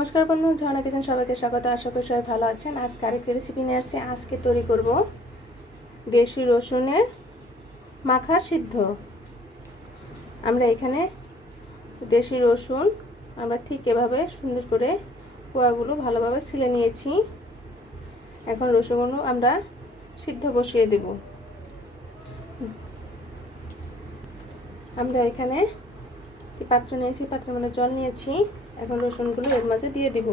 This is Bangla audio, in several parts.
নমস্কার বন্ধু, ঝর্ণা কিচেন সবাইকে স্বাগত। আশা করি সবাই ভালো আছেন। আজকে আরেকটি রেসিপি নিয়ে আসছি। আজকে তৈরি করব দেশি রসুনের মাখা সিদ্ধ। আমরা এখানে দেশি রসুন আমরা ঠিক এভাবে সুন্দর করে কোয়াগুলো ভালোভাবে ছিলে নিয়েছি। এখন রসুনগুলো আমরা সিদ্ধ বসিয়ে দেব। আমরা এখানে একটি পাত্র নিয়েছি, পাত্রের মধ্যে জল নিয়েছি। এখন রসুনগুলো এর মাঝে দিয়ে দিব।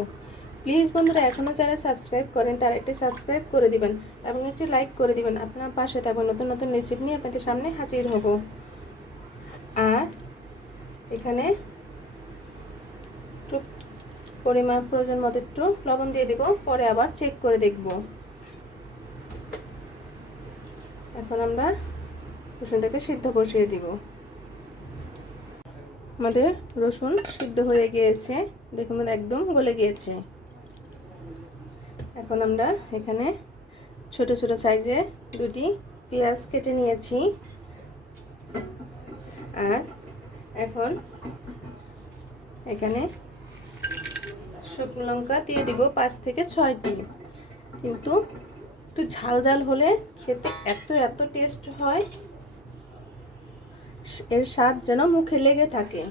প্লিজ বন্ধুরা, এখনও যারা সাবস্ক্রাইব করেন তারা একটি সাবস্ক্রাইব করে দিবেন এবং একটি লাইক করে দিবেন। আপনার পাশে থাকবেন, নতুন নতুন রেসিপি নিয়ে আপনাদের সামনে হাজির হব। আর এখানে একটু পরিমাণ প্রয়োজন মতো একটু লবণ দিয়ে দেব, পরে আবার চেক করে দেখব। এখন আমরা রসুনটাকে সিদ্ধ বসিয়ে দিব। আমাদের রসুন সিদ্ধ হয়ে গিয়েছে, দেখুন একদম গলে গিয়েছে। এখন আমরা এখানে ছোট ছোট সাইজে দুটি পেঁয়াজ কেটে নিয়েছি। আর এখন এখানে শুকনো লঙ্কা দিয়ে দিব 5 থেকে 6টি। কিন্তু একটু ঝাল ঝাল হলে খেতে এত টেস্ট হয়, এর স্বাদ যেন মুখে লেগে থাকে।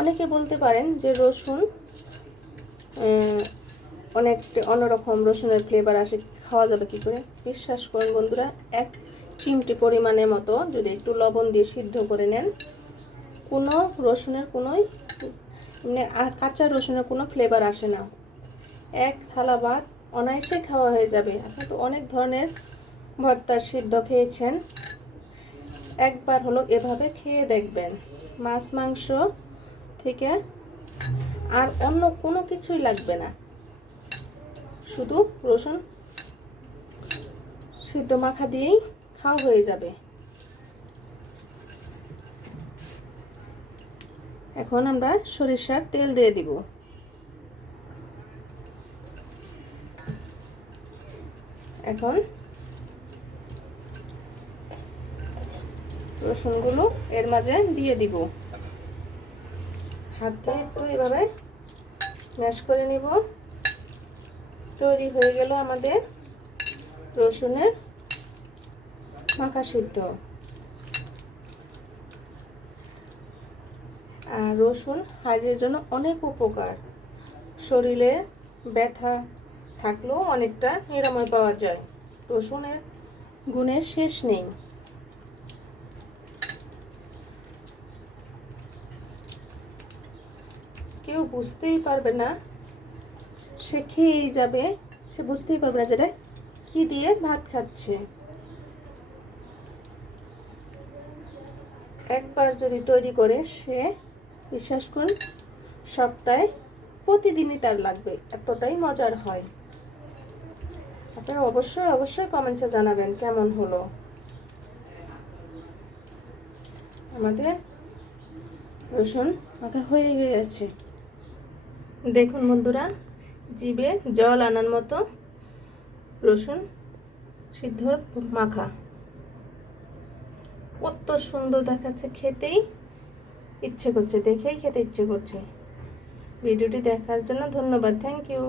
অনেকে বলতে পারেন যে রসুন অনেকটা অন্যরকম রসুনের ফ্লেভার আসে, খাওয়া যাবে কি করে? বিশ্বাস করুন বন্ধুরা, 1 চিমটি পরিমাণের মতো যদি একটু লবণ দিয়ে সিদ্ধ করে নেন, কোনো রসুনের কোনোই মানে কাঁচা রসুনের কোনো ফ্লেভার আসে না। 1 থালা ভাত অনায়াসে খাওয়া হয়ে যাবে। আপনি তো অনেক ধরনের ভর্তা সিদ্ধ খেয়েছেন, একবার হলো এভাবে খেয়ে দেখবেন। মাছ মাংস থেকে আর অন্য কোনো কিছুই লাগবে না, শুধু রসুন সিদ্ধ মাখা দিয়েই খাওয়া হয়ে যাবে। এখন আমরা সরিষার তেল দিয়ে দিব। এখন রসুনগুলো এর মাঝে দিয়ে দিব। হাত দিয়ে একটু এভাবে ম্যাশ করে নিব। তৈরি হয়ে গেল আমাদের রসুনের মাখা সিদ্ধ। আর রসুন হাড়ের জন্য অনেক উপকার। শরীরে ব্যথা থাকলেও অনেকটা নিরাময় পাওয়া যায়। রসুনের গুণের শেষ নেই। কেউ বুঝতেই পারবে না, সে খেয়েই যাবে, সে বুঝতেই পারবে না যেটা কি দিয়ে ভাত খাচ্ছে। একবার যদি তৈরি করে, সে বিশ্বাস করুন সপ্তাহে প্রতিদিনই তার লাগবে, এতটাই মজার হয়। আপনারা অবশ্যই কমেন্টে জানাবেন কেমন হলো। আমাদের রসুন মাখা হয়ে গেছে। দেখুন বন্ধুরা, জিভে জল আনার মতো রসুন সিদ্ধ মাখা, কত সুন্দর দেখাচ্ছে, খেতেই ইচ্ছে করছে, দেখেই খেতে ইচ্ছে করছে। ভিডিওটি দেখার জন্য ধন্যবাদ। Thank you.